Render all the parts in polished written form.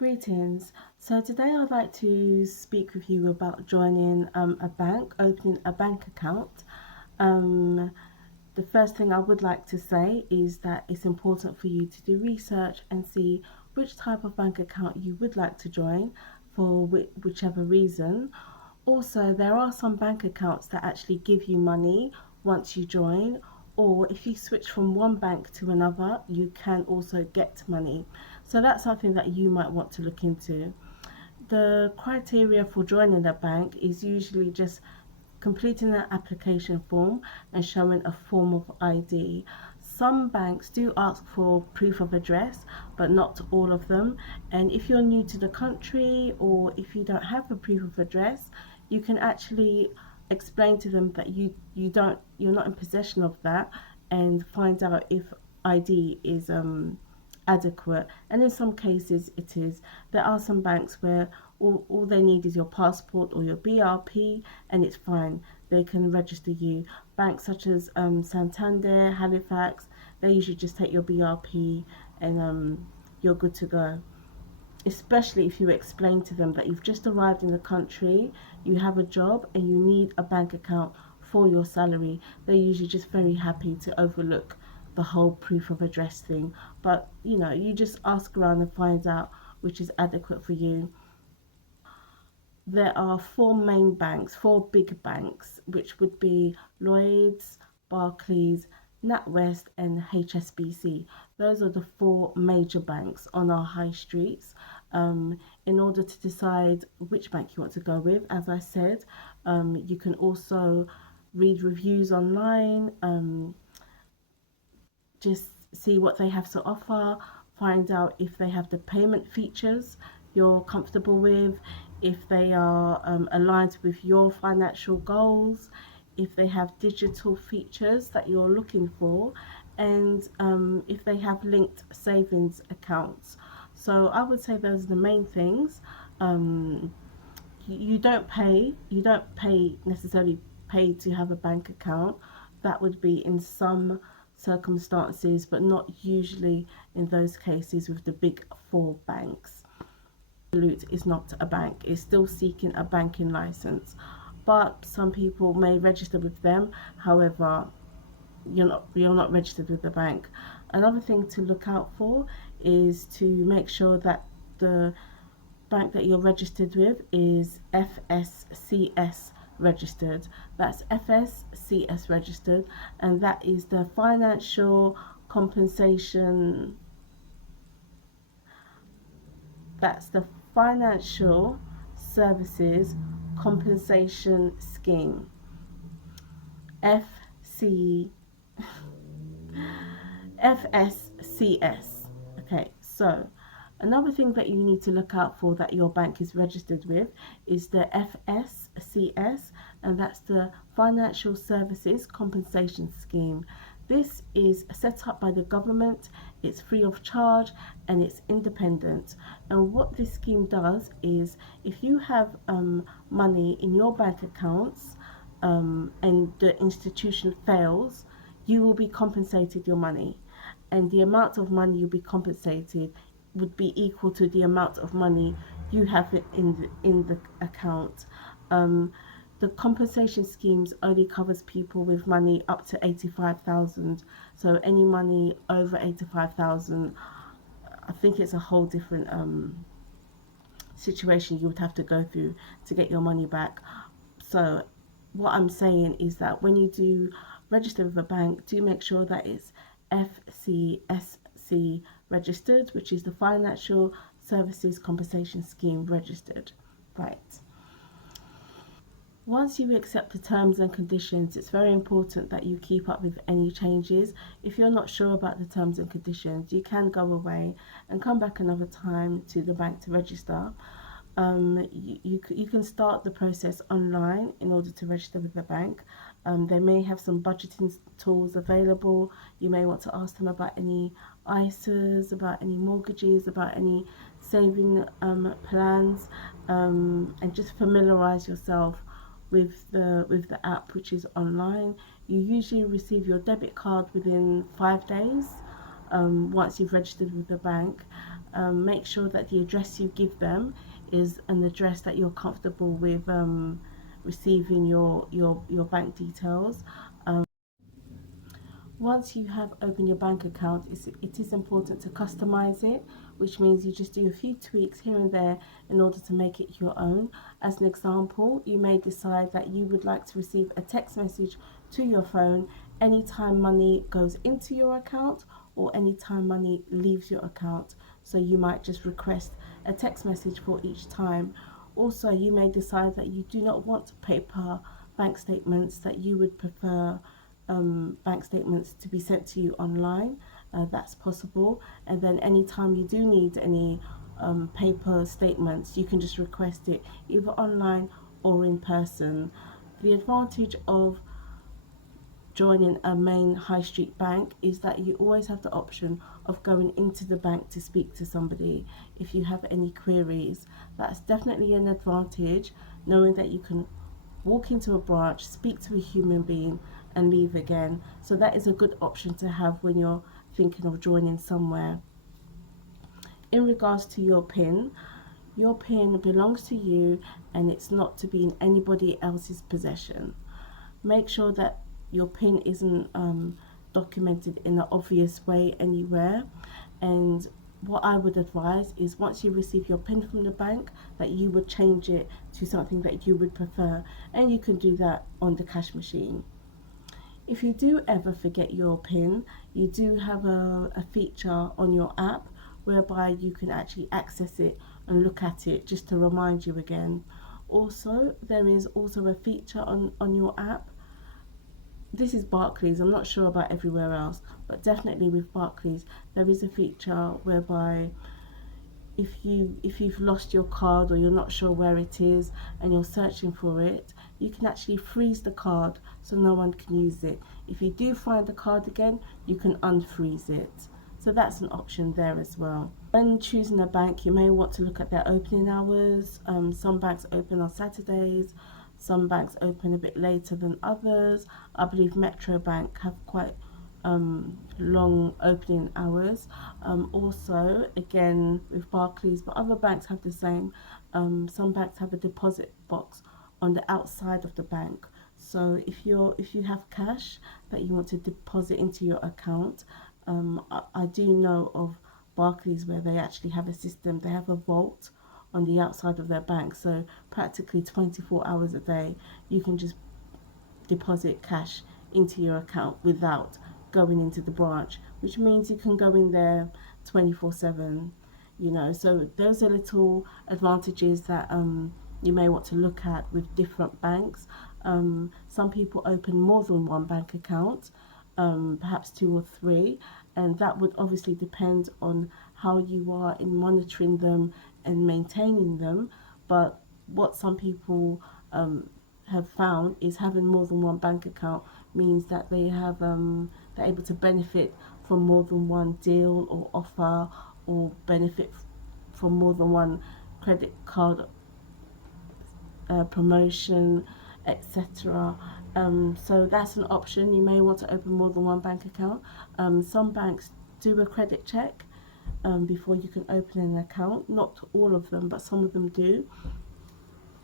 Greetings. So today I'd like to speak with you about joining a bank, opening a bank account. Um, the first thing I would like to say is that it's important for you to do research and see which type of bank account you would like to join for whichever reason. Also, there are some bank accounts that actually give you money once you join, or if you switch from one bank to another, you can also get money. So that's something that you might want to look into. The criteria for joining a bank is usually just completing an application form and showing a form of ID. Some banks do ask for proof of address, but not all of them. And if you're new to the country or if you don't have a proof of address, you can actually explain to them that you're not in possession of that and find out if ID is adequate. And in some cases it is. There are some banks where all they need is your passport or your BRP and it's fine. They can register you. Banks such as Santander, Halifax, they usually just take your BRP and you're good to go. Especially if you explain to them that you've just arrived in the country, you have a job and you need a bank account for your salary. They're usually just very happy to overlook the whole proof of address thing. But you just ask around and find out which is adequate for you. There are four main banks, four big banks, which would be Lloyds, Barclays, NatWest, and HSBC. Those are the four major banks on our high streets. In order to decide which bank you want to go with, as I said, you can also read reviews online, just see what they have to offer, find out if they have the payment features you're comfortable with, if they are aligned with your financial goals, if they have digital features that you're looking for, and if they have linked savings accounts. So I would say those are the main things. Um, you don't pay necessarily pay to have a bank account. That would be in some circumstances, but not usually in those cases with the big four banks. Revolut is not a bank, it's still seeking a banking license, but some people may register with them. However, you're not registered with the bank. Another thing to look out for is to make sure that the bank that you're registered with is FSCS registered. That's FSCS registered, and that is the financial compensation. That's the financial services compensation scheme. FC FSCS. Okay, so another thing that you need to look out for that your bank is registered with is the FSCS, and that's the Financial Services Compensation Scheme. This is set up by the government, it's free of charge, and it's independent. And what this scheme does is if you have money in your bank accounts and the institution fails, you will be compensated your money, and the amount of money you'll be compensated would be equal to the amount of money you have in the account. Um, the compensation schemes only covers people with money up to 85,000. So any money over 85,000, I think it's a whole different situation you would have to go through to get your money back. So what I'm saying is that when you do register with a bank, do make sure that it's FCSC registered, which is the Financial Services Compensation Scheme registered. Right. Once you accept the terms and conditions, it's very important that you keep up with any changes. If you're not sure about the terms and conditions, you can go away and come back another time to the bank to register. You can start the process online in order to register with the bank. They may have some budgeting tools available. You may want to ask them about any ISAs, about any mortgages, about any saving plans, and just familiarize yourself with the app, which is online. You usually receive your debit card within 5 days once you've registered with the bank. Make sure that the address you give them is an address that you're comfortable with receiving your bank details. Once you have opened your bank account, it is important to customize it, which means you just do a few tweaks here and there in order to make it your own. As an example, you may decide that you would like to receive a text message to your phone anytime money goes into your account or anytime money leaves your account. So you might just request a text message for each time. Also, you may decide that you do not want paper bank statements, that you would prefer bank statements to be sent to you online. That's possible. And then anytime you do need any paper statements, you can just request it either online or in person. The advantage of joining a main high street bank is that you always have the option of going into the bank to speak to somebody if you have any queries. That's definitely an advantage, knowing that you can walk into a branch, speak to a human being and leave again. So that is a good option to have when you're thinking of joining somewhere. In regards to your PIN belongs to you and it's not to be in anybody else's possession. Make sure that your PIN isn't documented in an obvious way anywhere. And what I would advise is once you receive your PIN from the bank, that you would change it to something that you would prefer, and you can do that on the cash machine. If you do ever forget your PIN, you do have a feature on your app whereby you can actually access it and look at it just to remind you again. Also, there is also a feature on your app. This is Barclays, I'm not sure about everywhere else, but definitely with Barclays there is a feature whereby if you've lost your card or you're not sure where it is and you're searching for it, you can actually freeze the card so no one can use it. If you do find the card again, you can unfreeze it. So that's an option there as well. When choosing a bank, you may want to look at their opening hours. Some banks open on Saturdays, some banks open a bit later than others. I believe Metro Bank have quite long opening hours. Also, again with Barclays, but other banks have the same. Some banks have a deposit box on the outside of the bank. So if you have cash that you want to deposit into your account, I do know of Barclays where they actually have a system. They have a vault on the outside of their bank, so practically 24 hours a day you can just deposit cash into your account without going into the branch, which means you can go in there 24/7, so those are little advantages that you may want to look at with different banks. Some people open more than one bank account, perhaps two or three, and that would obviously depend on how you are in monitoring them and maintaining them. But what some people have found is having more than one bank account means that they're able to benefit from more than one deal or offer, or benefit from more than one credit card promotion, etc. So that's an option. You may want to open more than one bank account. Some banks do a credit check before you can open an account. Not all of them, but some of them do.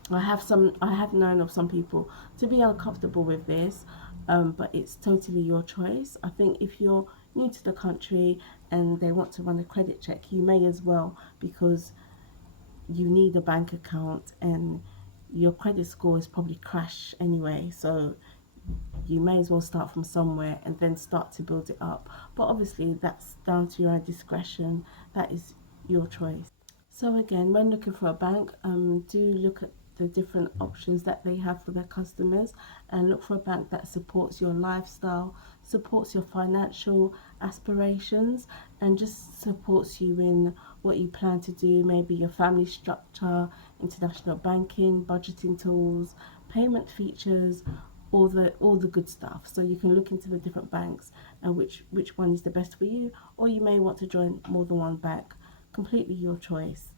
I have known of some people to be uncomfortable with this, but it's totally your choice. I think if you're new to the country and they want to run a credit check, you may as well, because you need a bank account and your credit score is probably crash anyway, so you may as well start from somewhere and then start to build it up. But obviously that's down to your own discretion. That is your choice. So again, when looking for a bank, do look at the different options that they have for their customers, and look for a bank that supports your lifestyle, supports your financial aspirations, and just supports you in what you plan to do, maybe your family structure, international banking, budgeting tools, payment features, all the good stuff. So you can look into the different banks and which one is the best for you, or you may want to join more than one bank. Completely your choice.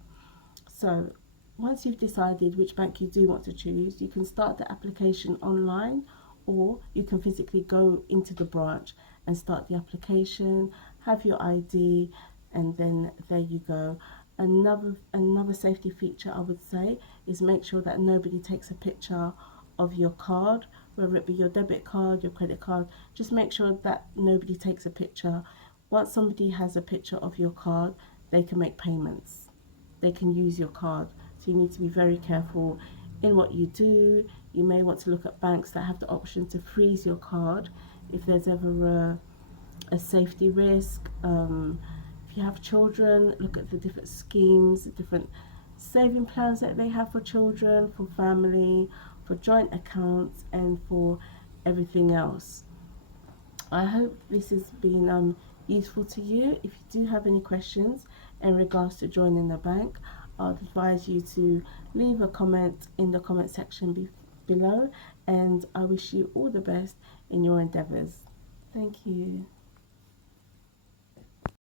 So once you've decided which bank you do want to choose, you can start the application online, or you can physically go into the branch and start the application, have your ID, and then there you go. Another safety feature I would say is make sure that nobody takes a picture of your card, whether it be your debit card, your credit card. Just make sure that nobody takes a picture. Once somebody has a picture of your card, they can make payments, they can use your card. So you need to be very careful in what you do. You may want to look at banks that have the option to freeze your card if there's ever a safety risk. If you have children, look at the different schemes, the different saving plans that they have for children, for family, for joint accounts, and for everything else. I hope this has been useful to you. If you do have any questions in regards to joining the bank, I'd advise you to leave a comment in the comment section below, and I wish you all the best in your endeavours. Thank you.